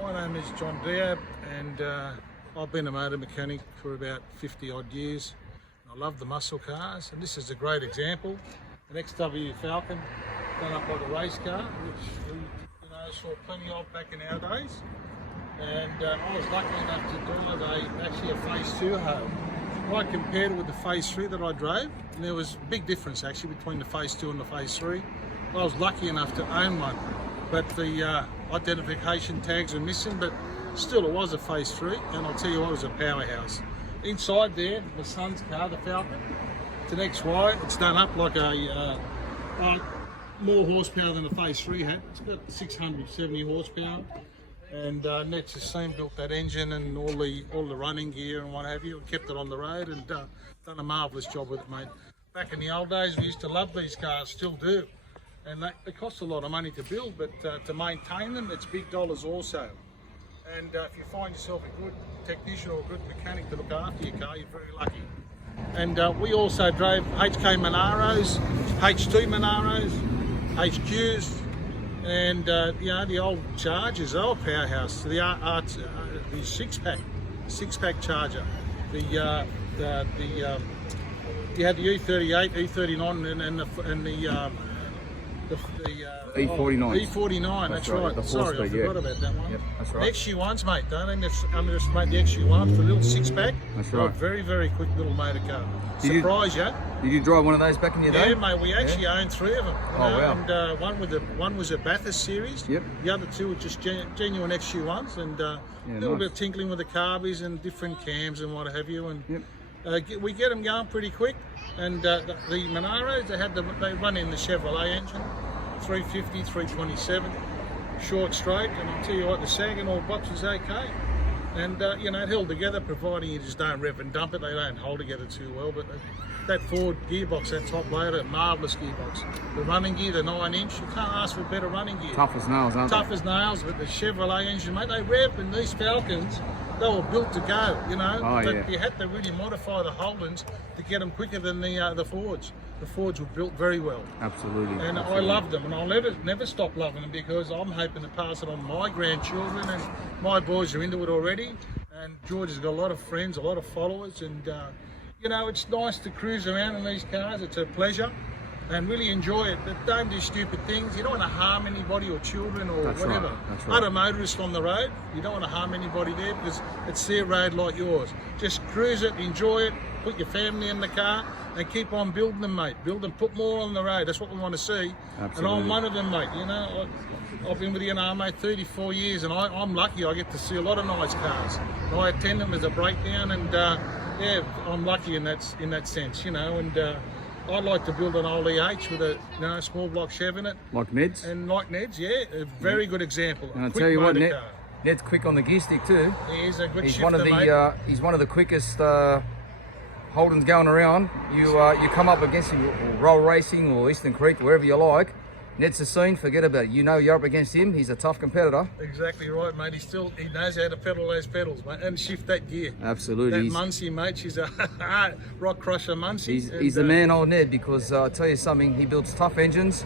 My name is John Diab, and I've been a motor mechanic for about 50 odd years. I love the muscle cars, and this is a great example. An XW Falcon done up like a race car, which we saw plenty of back in our days. And I was lucky enough to drive actually a Phase 2 hoe. I compared it with the Phase 3 that I drove, and there was a big difference actually between the Phase 2 and the Phase 3. I was lucky enough to own one, but the identification tags are missing, but still it was a Phase 3, and I'll tell you what, it was a powerhouse. Inside there, my son's car, the Falcon, it's an XY, it's done up like a more horsepower than the Phase 3 had. It's got 670 horsepower, and MMCCINC built that engine and all the running gear and what have you, and kept it on the road, and done a marvellous job with it, mate. Back in the old days, we used to love these cars, still do. And it costs a lot of money to build, but to maintain them, it's big dollars also. And if you find yourself a good technician or a good mechanic to look after your car, you're very lucky. And we also drove HK Monaros, H2 Monaros, HQs, and the old Chargers, the old powerhouse, the six-pack Charger. You had the E38, E39, and the E49. E49, that's right. Sorry, I forgot about that one. Yep, that's right. XU1s, mate, don't underestimate the XU1 for a little six-pack. That's right. Very, very quick little motor car. Surprise you. Did you drive one of those back in your day? Yeah, mate, we actually owned 3 of them. Wow. And one was a Bathurst series. Yep. The other 2 were just genuine XU1s, and a little bit of tinkling with the carbies and different cams and what have you. And yep. we get them going pretty quick. And the Monaros, they run in the Chevrolet engine, 350, 327, short straight, and I'll tell you what, the Saginaw box is okay. And it held together, providing you just don't rev and dump it. They don't hold together too well, but that Ford gearbox, that top loader, marvellous gearbox. The running gear, the 9-inch, you can't ask for better running gear. Tough as nails, aren't they? Tough as nails, but the Chevrolet engine, mate, they rev, and these Falcons, they were built to go, but you had to really modify the Holdens to get them quicker than the Fords. The Fords were built very well. Absolutely. And I love them, and I'll never stop loving them, because I'm hoping to pass it on to my grandchildren, and my boys are into it already. And George has got a lot of friends, a lot of followers, and it's nice to cruise around in these cars. It's a pleasure, and really enjoy it. But don't do stupid things. You don't want to harm anybody or children or whatever. Right. That's right. Other motorists on the road, you don't want to harm anybody there, because it's their road like yours. Just cruise it, enjoy it, put your family in the car, and keep on building them, mate. Build them, put more on the road. That's what we want to see. Absolutely. And I'm one of them, mate. I've been with the NR, mate, 34 years, and I'm lucky. I get to see a lot of nice cars. And I attend them as a breakdown, and I'm lucky in that sense, and I'd like to build an old EH with a small block Chev in it. Like Ned's? And like Ned's, a very good example. And I'll tell you what, Ned's quick on the gear stick too. He is a good he's shifter, mate. He's one of the quickest Holdens going around. You come up against him, or Roll Racing or Eastern Creek, wherever you like. MMCCINC, forget about it. You're up against him. He's a tough competitor. Exactly right, mate. He knows how to pedal those pedals, mate, and shift that gear. Absolutely. That Muncie, mate, she's a rock crusher Muncie. He's the man, old Ned, because I'll tell you something, he builds tough engines,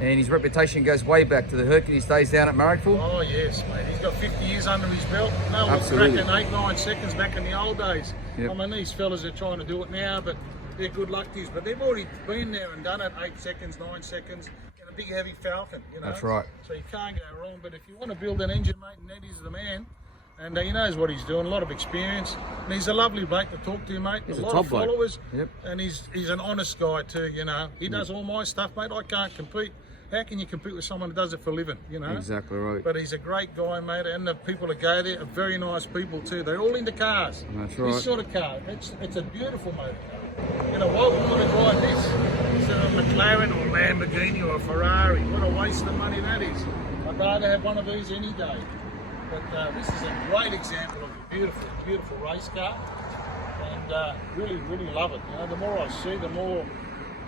and his reputation goes way back to the Hercules days down at Marrickville. Oh, yes, mate. He's got 50 years under his belt. No one cracking 8-9 seconds back in the old days. Yep. I mean, these fellas are trying to do it now, but they're good luckies. But they've already been there and done it, 8 seconds, 9 seconds. A big heavy Falcon, That's right. So you can't go wrong. But if you want to build an engine, mate, Ned is the man, and he knows what he's doing. A lot of experience, and he's a lovely bloke to talk to, mate. He's a lot of followers, Yep. And he's an honest guy too. He does all my stuff, mate. I can't compete. How can you compete with someone who does it for a living? Exactly right. But he's a great guy, mate, and the people that go there are very nice people too. They're all into cars. That's right. This sort of car, it's a beautiful motor car. Why would you want to drive this? Instead of a McLaren or Lamborghini or a Ferrari? What a waste of money that is. I'd rather have one of these any day. But this is a great example of a beautiful, beautiful race car, and really, really love it. The more I see, the more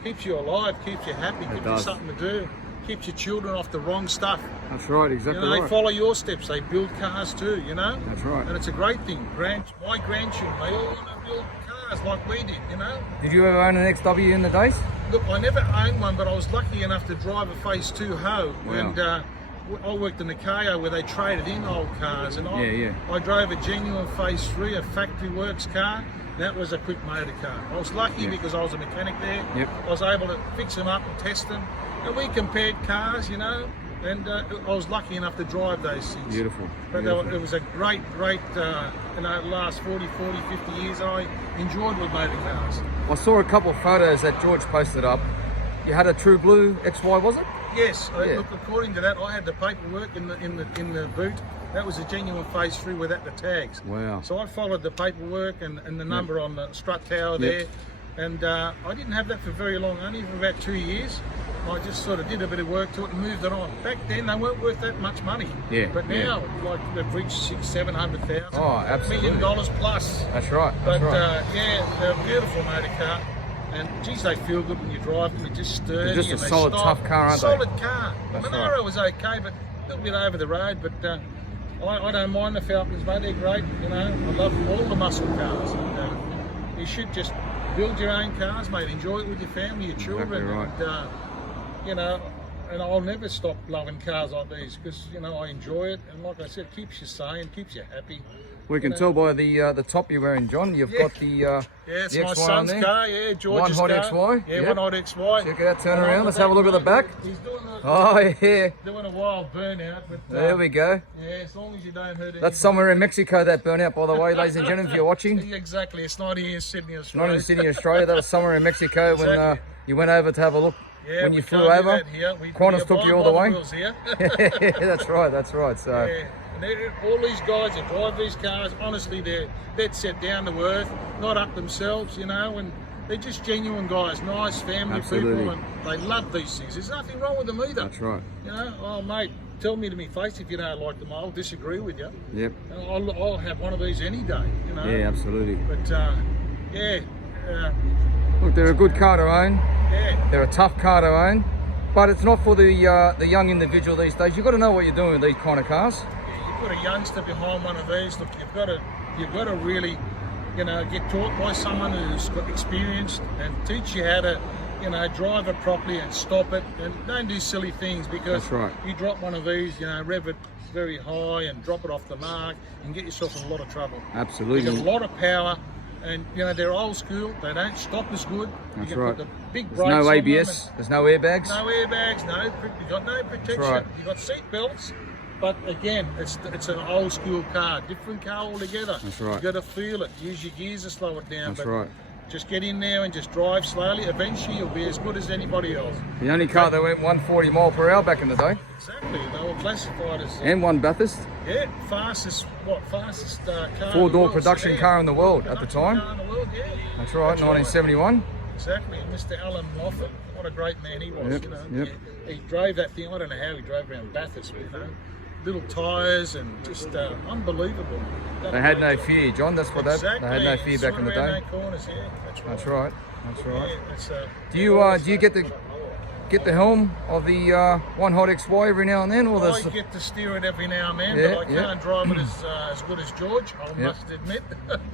keeps you alive, keeps you happy, gives you something to do, keeps your children off the wrong stuff. That's right, exactly They right. follow your steps. They build cars too. That's right. And it's a great thing. My grandchildren, they all want to build cars like we did. Did you ever own an XW in the days? Look, I never owned one, but I was lucky enough to drive a Phase 2 hoe. Wow. And I worked in the KO where they traded in old cars, and Yeah. I drove a genuine Phase 3, a factory works car. That was a quick motor car. I was lucky because I was a mechanic there. Yep. I was able to fix them up and test them. And we compared cars, you know, and I was lucky enough to drive those things. Beautiful. But it was a great, you know, the last 40, 50 years I enjoyed with motor cars. I saw a couple of photos that George posted up. You had a True Blue XY, was it? Yes, look, according to that, I had the paperwork in the boot. That was a genuine Phase 3 without the tags. Wow. So I followed the paperwork and the number on the strut tower there. And I didn't have that for very long, only for about 2 years. I just sort of did a bit of work to it and moved it on. Back then, they weren't worth that much money. Yeah. But now, like, they've reached $600,000-700,000. Oh, absolutely. $1 million plus. That's right. But yeah, they're a beautiful motor car. And geez, they feel good when you drive them. They're just sturdy. They're just a and they solid, stop. tough car, aren't they? Solid car. That's Monaro right. was okay, but a little bit over the road. But I don't mind the Falcons, mate. They're great. You know, I love all the muscle cars. And, you should just build your own cars, mate. Enjoy it with your family, your children. Exactly right. And, you know, and I'll never stop loving cars like these because, you know, I enjoy it. And like I said, it keeps you sane, keeps you happy. We can tell by the top you're wearing, John. You've got the it's the my XY son's on there. car, George's One hot car. XY. Yeah, Yep. one hot XY. Check it out, turn And around. on Let's the have a look at the back. He's doing Oh, yeah. doing a wild burnout, but There we go. yeah, as long as you don't hurt That's anybody. somewhere in Mexico, that burnout, by the way, ladies and gentlemen, if you're watching. Exactly, it's not here in Sydney, Not Australia. in Sydney, Australia. That was somewhere in Mexico when Exactly. you went over to have a look. Yeah, when we you can't flew do over, that here. Qantas took you all the way. Here. That's right, that's right. So Yeah. And all these guys that drive these cars, honestly, they're set down to earth, not up themselves, you know, and they're just genuine guys, nice family Absolutely. people, and they love these things. There's nothing wrong with them either. that's right. You know, oh mate, tell me to me face if you don't like them. I'll disagree with you. Yep. And I'll have one of these any day. You know. Yeah, absolutely. But yeah, Look, they're a good car to own. yeah. They're a tough car to own, but it's not for the young individual these days. You've got to know what you're doing with these kind of cars. You put a youngster behind one of these. Look, you've got to really, you know, get taught by someone who's got experience and teach you how to, you know, drive it properly and stop it, and don't do silly things because That's right. you drop one of these, you know, rev it very high and drop it off the mark and get yourself in a lot of trouble. Absolutely. They got a lot of power, and you know they're old school. They don't stop as good. That's you can right. put the big There's brakes no on them ABS. There's no airbags. and no airbags. You got no protection. right. You got seat belts. But again, it's an old school car, different car altogether. That's right. You got to feel it. Use your gears to slow it down. That's but right. just get in there and just drive slowly. Eventually, you'll be as good as anybody else. The only car that went 140 mile per hour back in the day, Exactly. They were classified as and one Bathurst, fastest car. in four-door the world, production sedan. car in the world at the Production time. car in the world, yeah. That's right, That's right. 1971. Exactly, Mr. Alan Moffat, what a great man he was. Yep, You know, yep. he drove that thing. I don't know how he drove around Bathurst, you know, little tyres and just unbelievable. They had no fear, John. That's what Exactly. they had no fear back in the Swung around day. no corners, yeah. That's right. That's right. That's right. Yeah, that's, Do you get the helm of the one hot XY every now and then, or I the get to steer it every now and then, Yeah, but I yeah. can't drive it as good as George, I must admit.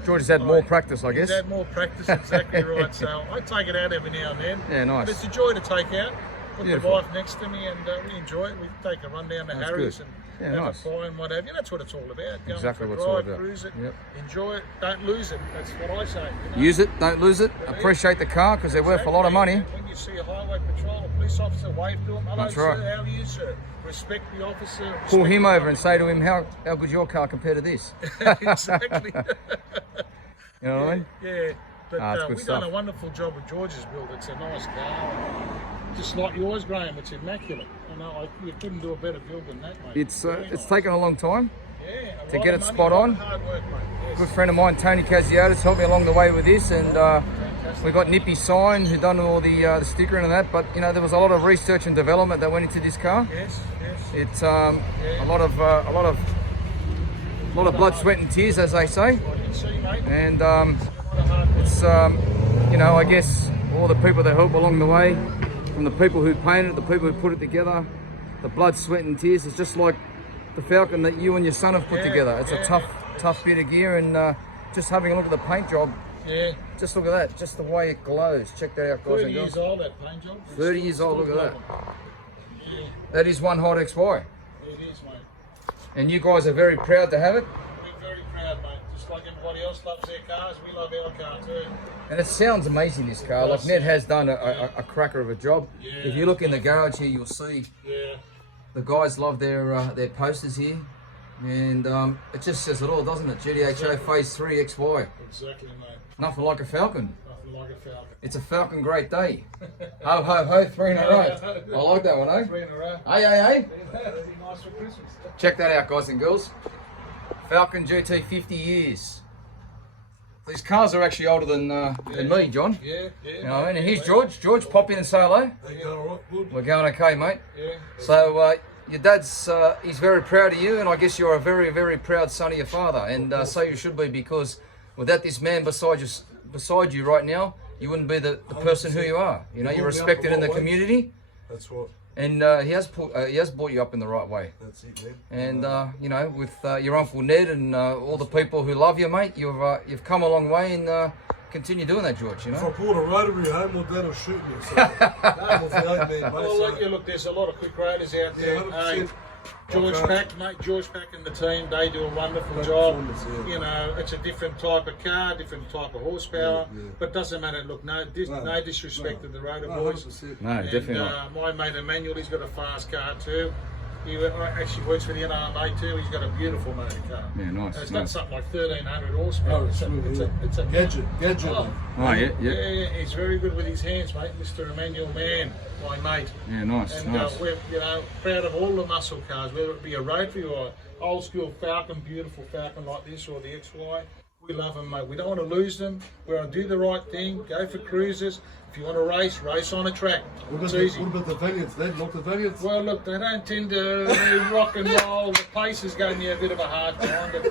George has had more practice, I guess. He's had more practice, exactly right. So I take it out every now and then. Yeah, nice. But it's a joy to take out. Put Beautiful. the wife next to me and we enjoy it. We take a run down to That's Harry's good. and Yeah, have nice. a fly and what have you. That's what it's all about. Go Exactly for a what it's all drive, about. cruise it, Yep. enjoy it, don't lose it. That's what I say. You know? Use it, don't lose it. Appreciate the car because they're worth a lot of money. When you see a highway patrol, a police officer, wave to him. Hello, That's sir. right. How are you, sir? Respect the officer. Pull respect him the over and say to him, how good's your car compared to this? exactly. You know what I mean? Yeah, but That's good we've done stuff. a wonderful job with George's build. It's a nice car. Just like yours, Graham, it's immaculate. You couldn't do a better build than that, mate. It's Very it's nice. taken a long time. Yeah, a to lot get of it money, spot a lot on. of hard work, mate. Yes. Good friend of mine, Tony Casiotis, helped me along the way with this, and we got Nippy Sign who done all the stickering and that. But you know, there was a lot of research and development that went into this car. Yes, yes. It's a lot of blood, sweat, and tears, as they say. I can see, mate. And A lot of hard work. it's you know, I guess all the people that help along the way, from the people who painted it, the people who put it together, the blood, sweat, and tears. It's just like the Falcon that you and your son have put together. It's a tough bit of gear, and just having a look at the paint job. Yeah. Just look at that, just the way it glows. Check that out, guys 30 and years girls. old, that paint job. 30 years old, look at that. Yeah. That is one hot XY. It is, mate. And you guys are very proud to have it. We're very proud, mate. Just like everybody else loves their cars, we love our car too. And it sounds amazing, this car. Like Ned has done a cracker of a job. Yeah. If you look in the garage here, you'll see Yeah. the guys love their posters here. And it just says it all, doesn't it? GDHO Phase 3 XY. Exactly, mate. Nothing like a Falcon. Nothing like a Falcon. It's a Falcon great day. Ho, ho, ho, 3 in a row. I like that one, eh? 3 in a row. Hey, hey, hey. That'd be nice for Christmas. Check that out, guys and girls. Falcon GT 50 years. These cars are actually older than me, John. Yeah, yeah. You know what I mean? And here's George. George, pop in and say hello. Are you all right? Good. We're going okay, mate. Yeah. So your dad's, he's very proud of you, and I guess you're a very, very proud son of your father. And so you should be, because without this man beside you right now, you wouldn't be the person who you are. You know, you're respected in the community. That's right. And he has brought you up in the right way. That's it, man. And you know, with your uncle Ned and all the people who love you, mate, you've come a long way, and continue doing that, George. You If know. I pulled a rotary home, my dad will shoot me. So that was the 8 man, mate. Well, look, there's a lot of quick riders out there. Yeah, 100%. George Okay. Pack, mate, George Pack and the team, they do a wonderful Great job. performance, yeah. You know, it's a different type of car, different type of horsepower, Yeah, yeah. but doesn't matter. Look, no disrespect to the rotor No, boys. 100%. No, And, definitely not. my mate Emmanuel, he's got a fast car too. He actually works for the NRMA too. He's got a beautiful motor car. Yeah, nice. It's got nice. something like 1,300 horsepower. Oh, It's a Gadget. Oh, Oh yeah, yeah, yeah, he's very good with his hands, mate. Mr. Emmanuel Mann, my mate. yeah. Nice, And nice. we're proud of all the muscle cars, whether it be a rotary or old school Falcon, beautiful Falcon like this, or the XY. We love them, mate. We don't want to lose them. We want to do the right thing, go for cruises. If you want to race on a track. It's easy. What about the Valiants, Dad? Not the Valiants? Well, look, they don't tend to rock and roll. The Pacers gave me a bit of a hard time, but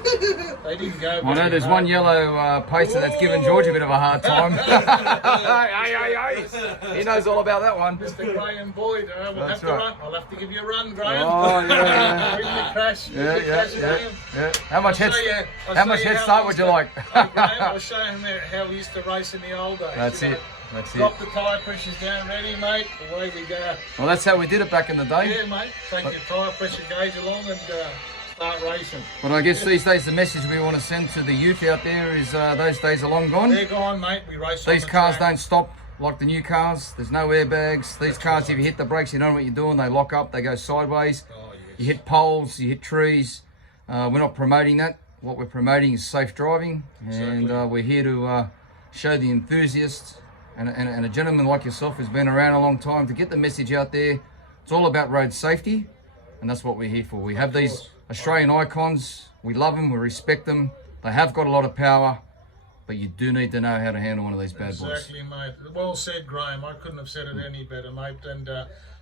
they didn't go. I know there's one yellow pacer that's given George a bit of a hard time. Hey. He knows all about that one. Mr. Graham Boyd, we'll That's have to right. run. I'll have to give you a run, Graham. Oh, yeah. Bring the crash. Yeah. How much head I'll show you how start he would used you to- like? Hey, Graham, I'll show him how we used to race in the old days. That's you know. it. That's it. Drop the tyre pressures down, ready, mate. Away we go. Well, that's how we did it back in the day. Yeah, mate. Take your tyre pressure gauge along and start racing. But I guess these days the message we want to send to the youth out there is those days are long gone. They're gone, mate. We race on These the cars track. don't stop like the new cars. There's no airbags. These cars, if you hit the brakes, you don't know what you're doing. They lock up. They go sideways. Oh, yes. You hit poles. You hit trees. We're not promoting that. What we're promoting is safe driving, and Exactly. we're here to show the enthusiasts and a gentleman like yourself who's been around a long time to get the message out there. It's all about road safety, and that's what we're here for. We have these Australian icons. We love them. We respect them. They have got a lot of power, but you do need to know how to handle one of these bad boys. Exactly, mate. Well said, Graham. I couldn't have said it any better, mate. And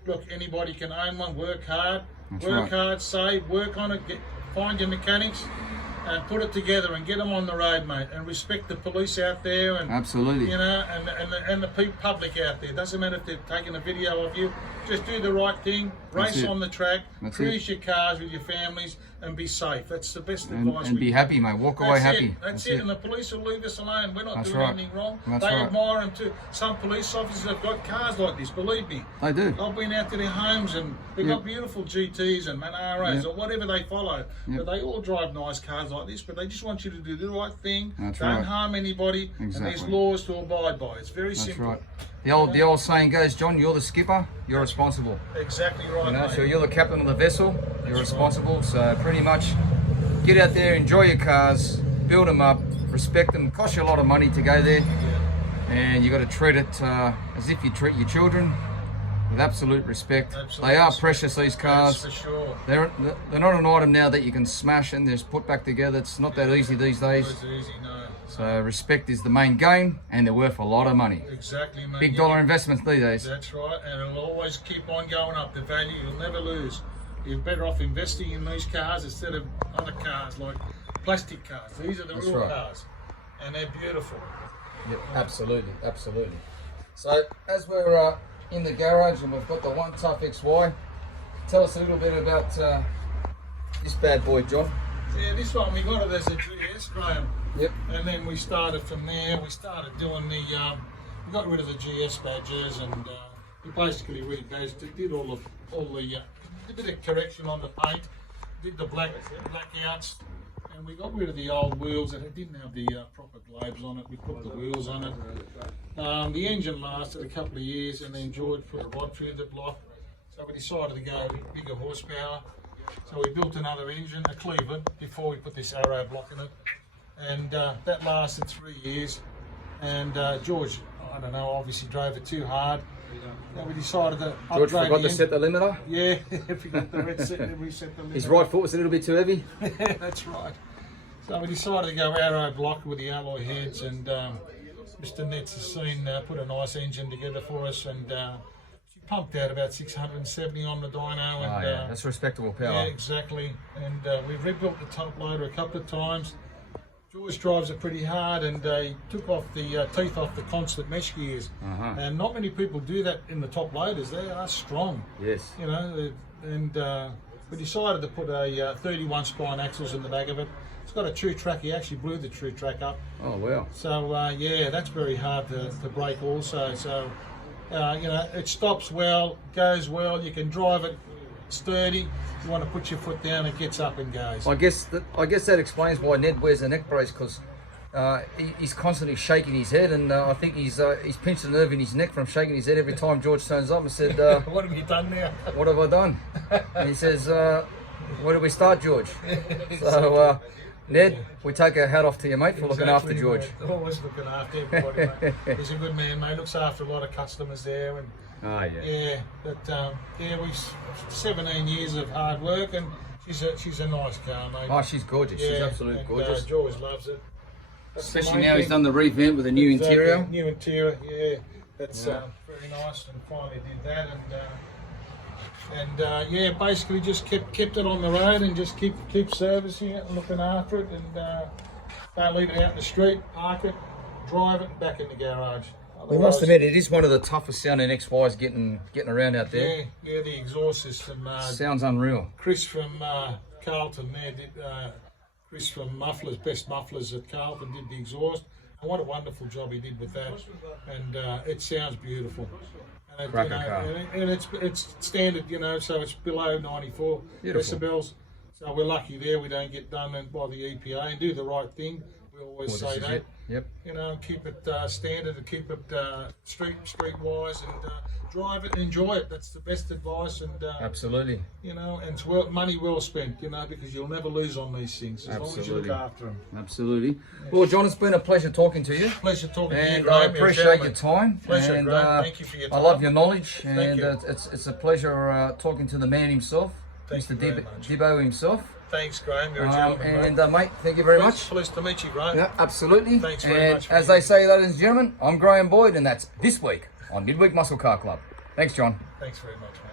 look, anybody can own one. Work hard. That's work right. hard, save, work on it. Find your mechanics and put it together and get them on the road, mate. And respect the police out there and Absolutely. you know, and the public out there. Doesn't matter if they're taking a video of you. Just do the right thing. That's Race it. on the track. That's Cruise your cars with your families and be safe. That's the best advice. And we be can. happy, mate. Walk away That's happy. it. That's it. And the police will leave us alone. We're not That's doing right. anything wrong. That's They right. admire them too. Some police officers have got cars like this. Believe me. They do. I've been out to their homes and they've got beautiful GTs and Monaros or whatever they follow. But they all drive nice cars like this. But they just want you to do the right thing. That's Don't right. harm anybody. And there's Exactly. laws to abide by. It's very That's simple. right. The old saying goes, John, you're the skipper, you're responsible. Exactly right, You know, mate. so you're the captain of the vessel, you're responsible. So pretty much get out there, enjoy your cars, build them up, respect them. Cost you a lot of money to go there, and you got to treat it as if you treat your children, with absolute respect. Absolute They are respect. precious, these That's cars. for sure. They're not an item now that you can smash and just put back together. It's not that easy these days. It's easy, no. So respect is the main game, and they're worth a lot of money. Exactly, mate. Big Yeah. dollar investments these days. That's right, and it'll always keep on going up. The value, you'll never lose. You're better off investing in these cars instead of other cars like plastic cars. These are the That's real right. cars, and they're beautiful. Yep, absolutely, absolutely. So as we're in the garage and we've got the One Tough XY, tell us a little bit about this bad boy, John. Yeah, this one we got it as a GS, Graham. Yep. And then we started from there. We started doing the, we got rid of the GS badges and we basically rebadged it, did all the did a bit of correction on the paint, did the blackouts, and we got rid of the old wheels that didn't have the proper globes on it. We put the wheels on it. The engine lasted a couple of years, and then George put a rod through the block. So we decided to go bigger horsepower. So we built another engine, a Cleveland, before we put this Arrow block in it. And that lasted 3 years. And George, I don't know, obviously drove it too hard. So we decided to upgrade. George forgot to set the limiter. Yeah, forgot to reset the limiter. His right foot was a little bit too heavy. Yeah, that's right. So we decided to go Arrow block with the alloy heads, and Mr. MMCCINC put a nice engine together for us, and she pumped out about 670 on the dyno. And Yeah, that's respectable power. yeah, exactly. And we rebuilt the top loader a couple of times. George drives it pretty hard, and he took off the teeth off the constant mesh gears. And not many people do that in the top loaders. They are strong. Yes. You know, and we decided to put a 31 spine axles in the back of it. It's got a true track. He actually blew the true track up. Oh, wow. So yeah, that's very hard to break also. So you know, it stops well, goes well. You can drive it sturdy. You want to put your foot down, it gets up and goes. I guess that explains why Ned wears a neck brace, because he's constantly shaking his head, and I think he's pinched a nerve in his neck from shaking his head every time George turns up and said, What have you done now? "What have I done?" And he says, "Where do we start, George?" So Ned, we take our hat off to you, mate, for looking after George. Mate. Always looking after everybody, mate. He's a good man, mate. Looks after a lot of customers there, and Oh, yeah. yeah, but yeah, we 17 years of hard work, and she's a nice car, mate. Oh, she's gorgeous. She's absolutely gorgeous. George loves it. That's the Especially main now he's thing. done the revamp with a new interior. New interior, yeah. That's very nice, and finally did that, and yeah, basically just kept it on the road, and just keep servicing it and looking after it, and don't leave it out in the street. Park it, drive it, back in the garage. We must admit, it is one of the toughest sounding XYs getting around out there. Yeah, the exhaust system. Sounds unreal. Chris from Carlton there did. Chris from Mufflers, Best Mufflers at Carlton, did the exhaust. And what a wonderful job he did with that. And it sounds beautiful. And Cracker car. And it's standard, you know, so it's below 94 Beautiful. decibels. So we're lucky there. We don't get done by the EPA, and do the right thing. We always Well, say this is that. it. Yep. You know, keep it standard, and keep it streetwise, and drive it and enjoy it. That's the best advice. And Absolutely. you know, and it's money well spent. You know, because you'll never lose on these things as long as you Absolutely. look after them. Absolutely. Well, John, it's been a pleasure talking to you. Pleasure talking to you, And Graham. I You're a appreciate gentleman. your time. Pleasure, and Graham. Thank you for your I love time. your knowledge, and you. it's a pleasure talking to the man himself, Thank Mr. you very much. Dibbo himself. Thanks, Graham. You're a gentleman. And mate, thank you very much. Pleased to meet you, Graham. Yeah, absolutely. Thanks very and much, as mate. they say, ladies and gentlemen, I'm Graham Boyd, and that's this week on Midweek Muscle Car Club. Thanks, John. Thanks very much, mate.